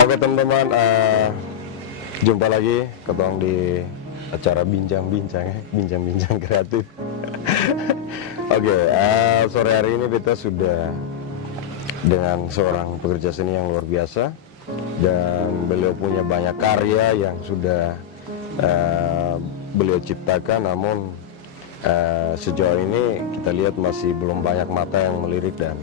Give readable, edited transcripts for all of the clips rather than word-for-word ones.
Oke teman-teman, jumpa lagi ketong di acara bincang-bincang ya, bincang-bincang kreatif. Oke, sore hari ini kita sudah dengan seorang pekerja seni yang luar biasa, dan beliau punya banyak karya yang sudah beliau ciptakan, namun sejauh ini kita lihat masih belum banyak mata yang melirik, dan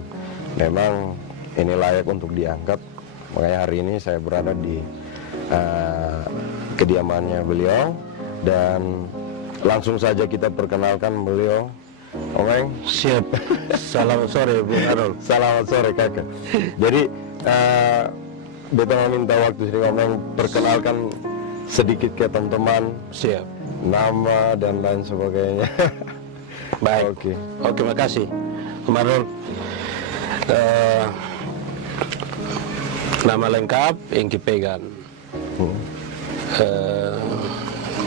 memang ini layak untuk diangkat. Makanya hari ini saya berada di kediamannya beliau, dan langsung saja kita perkenalkan beliau. Omeng, Siap. Selamat sore Bung Arul. selamat sore kakak. Jadi beta minta waktu sini Omeng perkenalkan sedikit ke teman-teman, Siap. nama dan lain sebagainya. Baik. Oke. Oke, makasih Bung Arul. Nama lengkap Engki Pegan.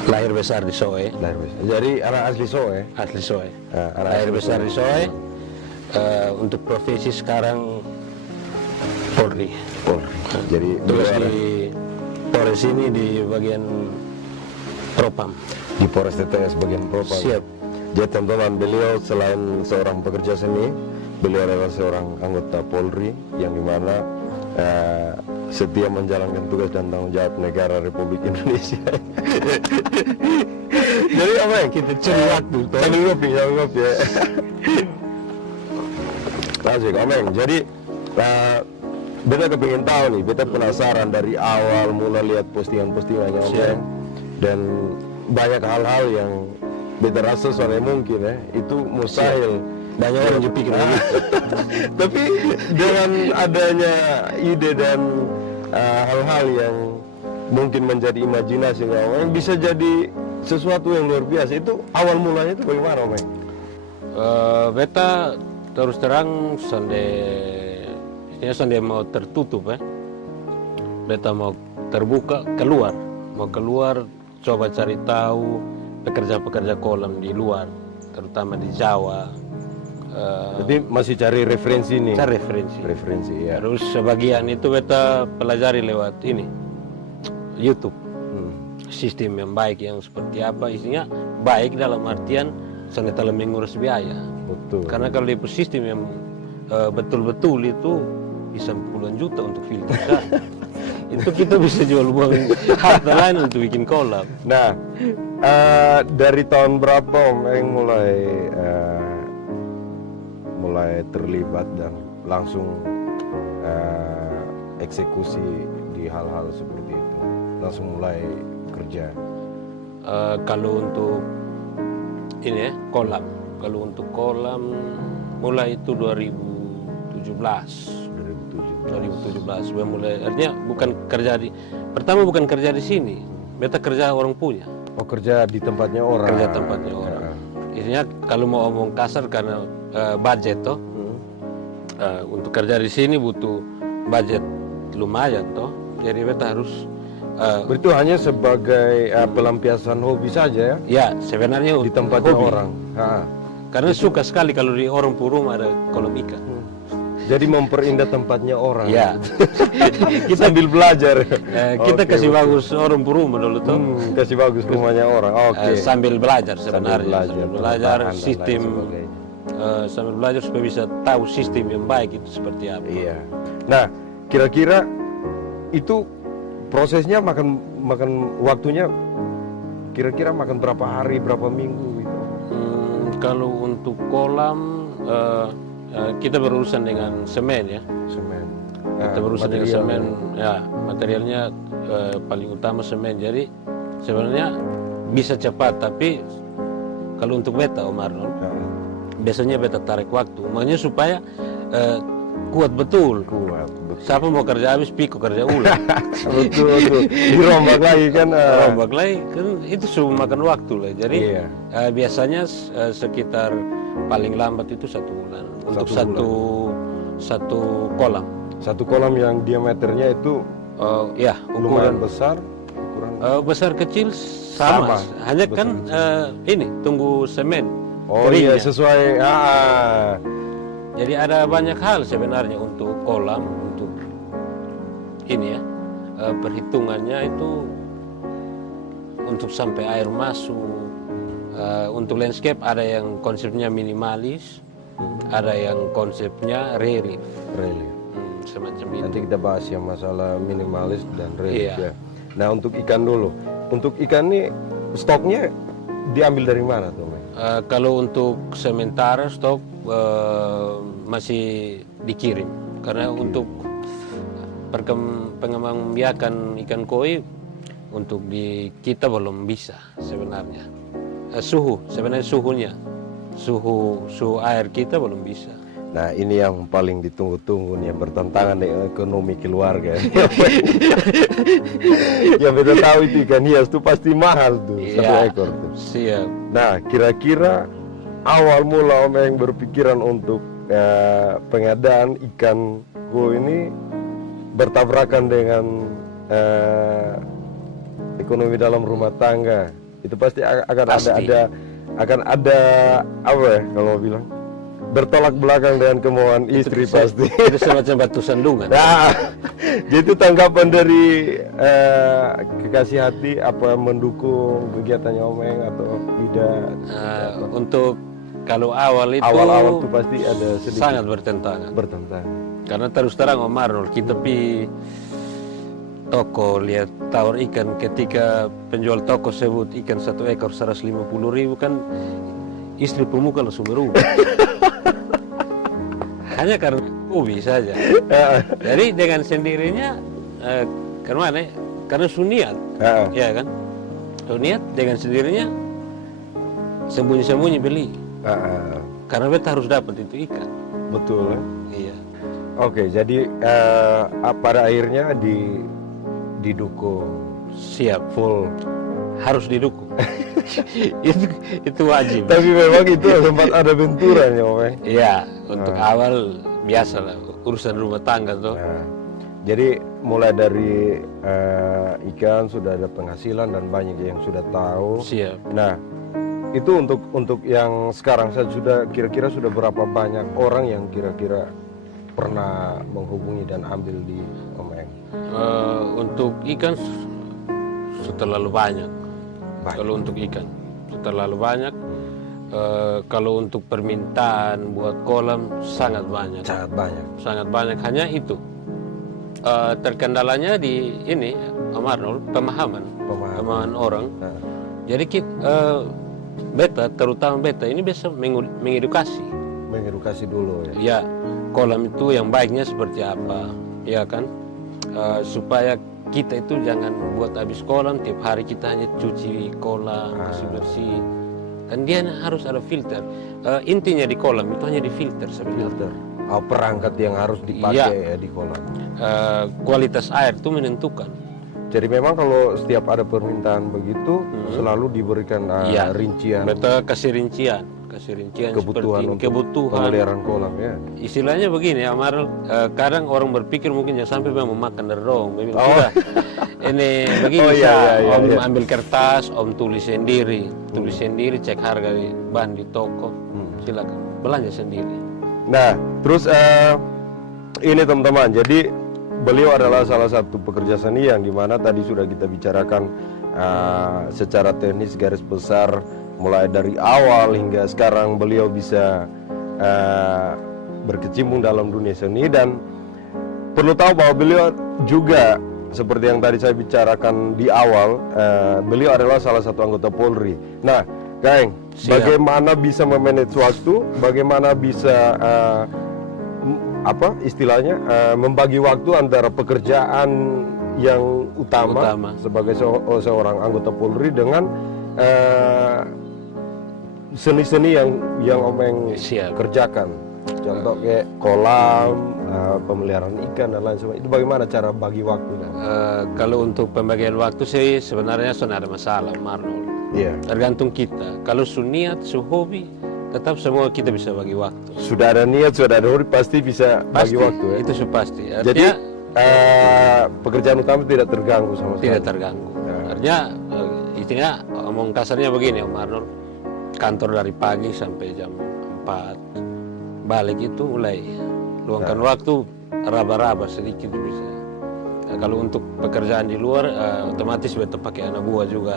Lahir besar di Soe. Lahir besar. Jadi anak asli Soe. Asli Soe. Anak Lahir asli besar di Soe. Untuk profesi sekarang Polri. Polri. Jadi Tugas beliau ada di Polres ini di bagian Propam. di Polres TTS bagian Propam. Siap. Jadi teman-teman, beliau selain seorang pekerja seni, beliau adalah seorang anggota Polri yang dimana setia menjalankan tugas dan tanggung jawab negara Republik Indonesia. Jadi apa ya? Kita cari waktu. Sambil ngopi ya. Langsung Omeng. Jadi beta kepingin tahu nih, beta penasaran dari awal mula lihat postingan-postingannya Omeng, Siap. dan banyak hal-hal yang beta rasa soalnya mungkin ya itu mustahil. Banyak orang juga pikir begitu. Tapi dengan adanya ide dan hal-hal yang mungkin menjadi imajinasi Omeng, bisa jadi sesuatu yang luar biasa. Itu awal mulanya itu bagaimana Omeng? Beta terus terang sonde mau tertutup ya. Beta mau terbuka mau keluar coba cari tahu pekerja-pekerja kolam di luar, terutama di Jawa. Jadi masih cari referensi nih. Cari referensi. Referensi ya. Terus sebagian itu beta pelajari lewat ini YouTube. Sistem yang baik yang seperti apa, isinya baik dalam artian sonde telah mengurus biaya. Betul. Karena kalau di sistem yang betul-betul itu bisa puluhan juta untuk filter kan. Itu kita bisa jual uang harta lain untuk bikin kolam. Nah, dari tahun berapa Omeng mulai terlibat dan langsung eksekusi di hal-hal seperti itu? Langsung mulai kerja. Kalau untuk ini ya kolam, kalau untuk kolam mulai itu 2017. 2017 gue mulai, artinya bukan kerja pertama bukan kerja di sini, beta kerja orang punya. Oh, kerja di tempatnya orang. Kerja tempatnya orang. Isinya kalau mau omong kasar karena budget toh, untuk kerja di sini butuh budget lumayan toh, jadi beta harus. Berarti hanya sebagai pelampiasan hobi saja ya? Ya sebenarnya Di tempatnya hobi. orang. Karena suka sekali kalau di orang Purum ada kolam ikan. Jadi memperindah tempatnya orang. Ya. Kita sambil belajar. Kita Oke, kasih oke. bagus orang Purum dulu tuh. Kasih bagus rumahnya orang. Oke. Sambil belajar sebenarnya, Sambil sambil belajar penataan dan lain sistem, sebagainya. sambil belajar supaya bisa tahu sistem yang baik itu seperti apa. Iya. Nah, kira-kira itu prosesnya makan waktunya, kira-kira makan berapa hari, berapa minggu gitu? Kalau untuk kolam kita berurusan dengan semen ya. Semen. Kita berurusan dengan material. semen, ya materialnya paling utama semen. Jadi sebenarnya bisa cepat, tapi kalau untuk beta Om Arnold, biasanya beta tarik waktu, makanya supaya kuat betul. Kuat, betul. Siapa mau kerja habis, piko kerja ulang. betul. Dirombak lagi kan. Rombak lagi kan itu semua makan waktu lah. Jadi Iya. biasanya sekitar paling lambat itu 1 bulan untuk satu kolam. Satu kolam yang diameternya itu Ya lumayan ukuran besar. besar kecil sama. Hanya Besar kan ini tunggu semen. Oh keringnya. iya, sesuai. Jadi ada banyak hal sebenarnya untuk kolam, untuk ini ya. perhitungannya itu untuk sampai air masuk. Untuk landscape ada yang konsepnya minimalis, ada yang konsepnya relief. Relief. Semacam itu. Nanti kita bahas yang masalah minimalis dan relief Iya. ya. Nah untuk ikan dulu. Untuk ikan nih stoknya diambil dari mana tuh, Meng? Kalau untuk sementara stok masih dikirim karena untuk pengembangbiakan ikan koi untuk di kita belum bisa sebenarnya. Sebenarnya suhu air kita belum bisa. Nah ini yang paling ditunggu-tunggu nih, yang bertentangan dengan ekonomi keluarga. Yang beda tahu itu ikan hias tuh pasti mahal tuh, satu Iya, ekor tuh. siap. Nah kira-kira awal mula Om yang berpikiran untuk pengadaan ikan koi ini bertabrakan dengan ekonomi dalam rumah tangga. Itu pasti akan Pasti. ada apa ya kalau bilang, bertolak belakang dengan kemauan istri pasti. Itu semacam batu sandungan. Nah, jadi tanggapan dari kekasih hati, apa mendukung kegiatannya Omeng atau tidak? Untuk kalau awal itu Awal-awal tuh pasti ada sedikit sangat bertentangan. bertentangan. Karena terus terang Om Arnold, kita pi toko lihat tawar ikan, ketika penjual toko sebut ikan satu ekor 150.000 kan istri pemuka langsung berubah. Hanya karena hobi saja. Jadi dengan sendirinya karena suniat, ya kan? Suniat dengan sendirinya sembunyi-sembunyi beli. Karena beta harus dapat itu ikan. Betul. Iya. Oke, jadi pada akhirnya didukung Siap. full. Harus didukung. itu wajib. Tapi memang itu sempat ada benturan ya Omeng. Iya, untuk awal biasa lah urusan rumah tangga tuh. Nah, jadi mulai dari ikan sudah ada penghasilan dan banyak yang sudah tahu. Siap. Nah, itu untuk yang sekarang saya sudah kira-kira sudah berapa banyak orang yang kira-kira pernah menghubungi dan ambil di Omeng? Untuk ikan terlalu banyak. Banyak. Kalau untuk ikan terlalu banyak. Kalau untuk permintaan buat kolam sangat banyak. Sangat banyak. Sangat banyak. Hanya itu terkendalanya di ini Om Arnold, pemahaman orang. Nah, Jadi beta, terutama beta ini biasa mengedukasi. mengedukasi dulu ya. Ya, kolam itu yang baiknya seperti apa, ya kan? Supaya kita itu jangan buat habis kolam, tiap hari kita hanya cuci kolam, bersih-bersih. Dan dia harus ada filter. Intinya di kolam itu hanya di filter sebenarnya. Filter. Perangkat yang harus dipakai ya di kolam. Kualitas air itu menentukan. Jadi memang kalau setiap ada permintaan begitu selalu diberikan rincian Beta kasih rincian kebutuhan seperti untuk kebutuhan. pemeliharaan kolam ya. Istilahnya begini, Amarul, kadang orang berpikir mungkin jangan sampai memang memakan dari dong. Sudah, ini begini, Om ambil kertas, Om tulis sendiri, cek harga di bahan di toko, silakan belanja sendiri. Nah, terus ini teman-teman, jadi beliau adalah salah satu pekerja seni yang dimana tadi sudah kita bicarakan secara teknis garis besar mulai dari awal hingga sekarang beliau bisa berkecimpung dalam dunia seni. Dan perlu tahu bahwa beliau juga seperti yang tadi saya bicarakan di awal, beliau adalah salah satu anggota Polri. Nah, Kang, bagaimana bisa memanage waktu, bagaimana bisa istilahnya membagi waktu antara pekerjaan yang utama. Sebagai seorang anggota Polri dengan seni-seni yang Omeng kerjakan, contoh kayak kolam, pemeliharaan ikan dan lain sebagainya. Itu bagaimana cara bagi waktunya? Kalau untuk pembagian waktu sih sebenarnya sudah ada masalah, Marnol. Iya. Tergantung kita. Kalau niat, hobi, tetap semua kita bisa bagi waktu. Sudah ada niat, sudah ada hobi, pasti bisa bagi waktu ya. Itu pasti. Artinya, jadi pekerjaan utama tidak terganggu sama sekali. Tidak terganggu. Artinya intinya omong kasarnya begini, Om Arnold. Kantor dari pagi sampai jam 4. Balik itu mulai luangkan waktu raba-raba sedikit bisa. kalau untuk pekerjaan di luar otomatis beta pakai anak buah juga.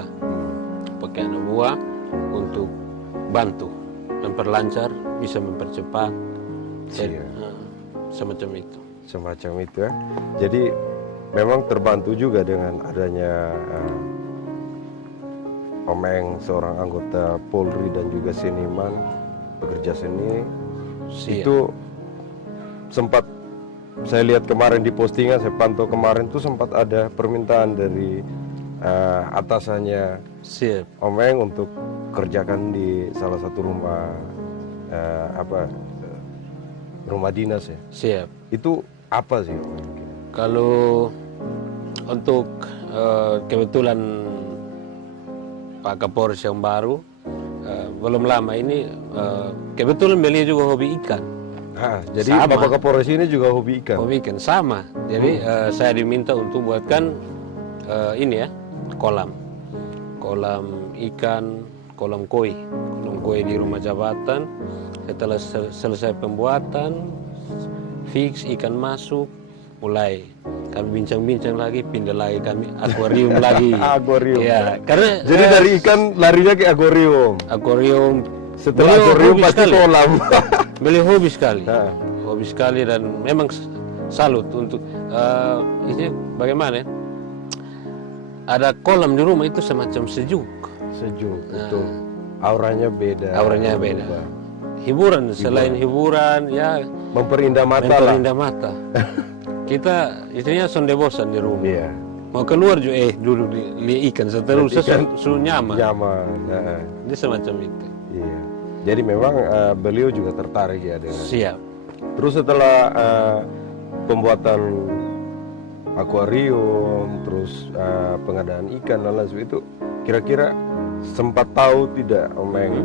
Pakai anak buah untuk bantu memperlancar, bisa mempercepat. Jadi, semacam itu. Semacam itu ya. Jadi memang terbantu juga dengan adanya Om Eng, seorang anggota Polri dan juga seniman, pekerja seni. Siap. Itu sempat saya lihat kemarin di postingan, saya pantau kemarin tuh sempat ada permintaan dari atasannya Siap. Om Eng untuk kerjakan di salah satu rumah rumah dinas ya. Siap. Itu apa sih Om Eng? Kalau untuk kebetulan Pak Kapolres yang baru belum lama ini kebetulan beliau juga hobi ikan. Jadi Sama. Bapak Kapolres ini juga hobi ikan. Hobi ikan sama. Jadi saya diminta untuk buatkan ini ya, kolam ikan, kolam koi di rumah jabatan. Setelah selesai pembuatan, fix ikan masuk, mulai kami bincang-bincang lagi, pindah lagi kami akuarium lagi. Akuarium. Ya, karena Jadi dari ikan larinya ke akuarium. akuarium Setelah beliau akuarium hobi pasti sekali. kolam. Beliau hobi sekali, Nah. hobi sekali dan memang salut untuk ini bagaimana ya? Ada kolam di rumah itu semacam sejuk. Sejuk, betul. Auranya beda. Auranya beda. Hiburan, selain hiburan ya Memperindah mata lah. memperindah mata. Kita istilahnya sonde bosan di rumah. Iya. Mau keluar juga duduk lihat ikan seterusnya Ikan. su nyaman. Nyaman. Nah, Dia semacam itu. iya. Jadi memang beliau juga tertarik ya dengan. Siap. Terus setelah pembuatan akuarium, terus pengadaan ikan dan lain sebagainya itu, kira-kira sempat tahu tidak Om Eng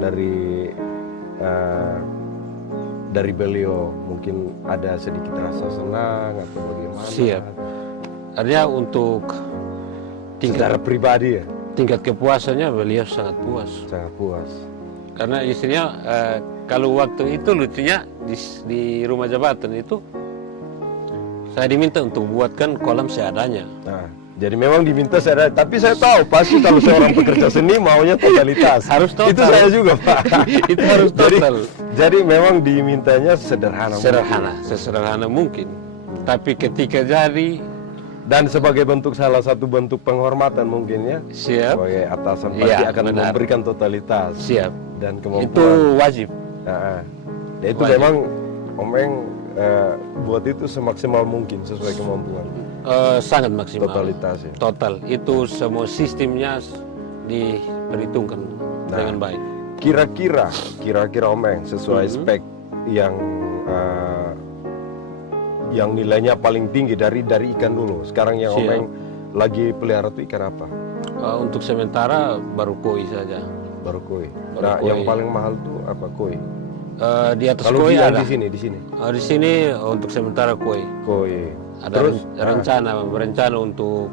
dari beliau mungkin ada sedikit rasa senang atau bagaimana? Siap. Artinya untuk Secara pribadi ya tingkat kepuasannya beliau sangat puas. sangat puas. Karena istrinya kalau waktu itu lucunya di rumah jabatan itu saya diminta untuk buatkan kolam seadanya. Nah, jadi memang diminta saya, tapi saya tahu pasti kalau seorang pekerja seni maunya totalitas. Harus total. Itu saya juga Pak. Itu harus total. Jadi memang dimintanya sederhana. Sesederhana mungkin. Tapi ketika jadi Dan sebagai bentuk salah satu bentuk penghormatan mungkin ya. siap, Sebagai atasan Iya, pasti akan benar. memberikan totalitas siap. dan kemampuan. Itu wajib. Nah, ya itu Wajib. memang Om Eng buat itu semaksimal mungkin sesuai kemampuan. Sangat maksimal. Totalitas ya. Total. Itu semua sistemnya diperhitungkan dengan baik. Kira-kira Om Eng sesuai spek yang nilainya paling tinggi dari ikan dulu. Sekarang yang Om Siap. Eng lagi pelihara itu ikan apa? Untuk sementara baru koi saja. Baru koi. Baru Nah, koi. yang paling mahal tuh apa koi? Di atas Kalau koi yang ada. di sini. Di sini untuk sementara koi. Koi. Ada rencana untuk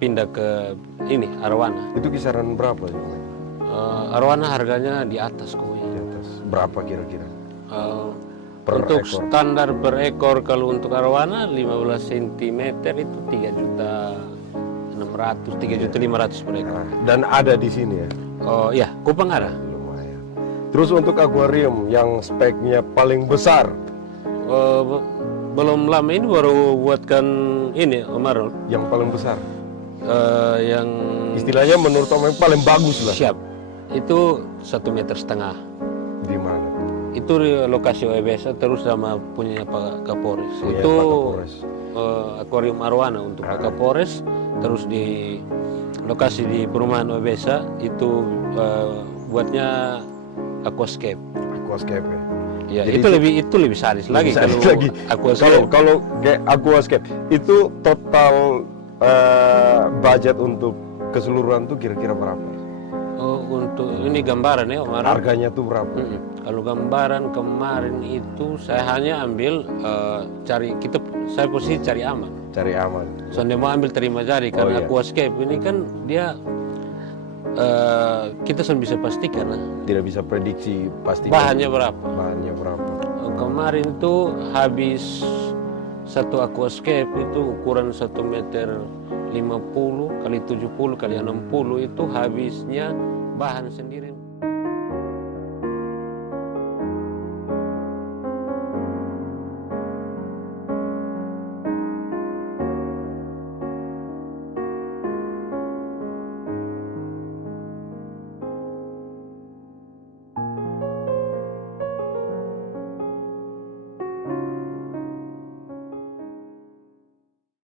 pindah ke ini Arwana. Itu kisaran berapa ya? Om Eng? Arwana harganya di atas koi. Di atas. Berapa kira-kira? Per Untuk ekor. standar per ekor kalau untuk arwana 15 cm itu 3.600.000, 3.500.000 per ekor. Nah, dan ada di sini ya. Oh iya, Kupang ada. Lumayan. Terus untuk akuarium yang speknya paling besar, Belum lama ini baru buatkan ini Om Arul, yang paling besar. yang Istilahnya menurut Om Eng paling bagus lah. siap. Itu 1,5 meter. Di mana? Itu di lokasi OEBS terus sama punya Pak Kapolres. Iya, Itu Pak Kapolres. akuarium arwana untuk Pak Kapolres. Terus di lokasi di perumahan OEBS itu buatnya aquascape. Aquascape ya. Ya, Jadi itu lebih sadis lagi sadis kalau lagi. aquascape. Kalau kayak aquascape itu total budget untuk keseluruhan tuh kira-kira berapa? Untuk ini gambaran ya Om Arul. Harganya tuh berapa? Kalau gambaran kemarin itu saya hanya ambil saya posisi cari aman. Cari aman. Soalnya mau ambil terima jadi karena iya. aquascape ini kan dia kita sudah bisa pastikan Tidak bisa prediksi pasti bahannya berapa. bahannya berapa. Kemarin itu habis satu aquascape itu ukuran 1 meter 50 kali 70 kali 60 itu habisnya bahan sendiri.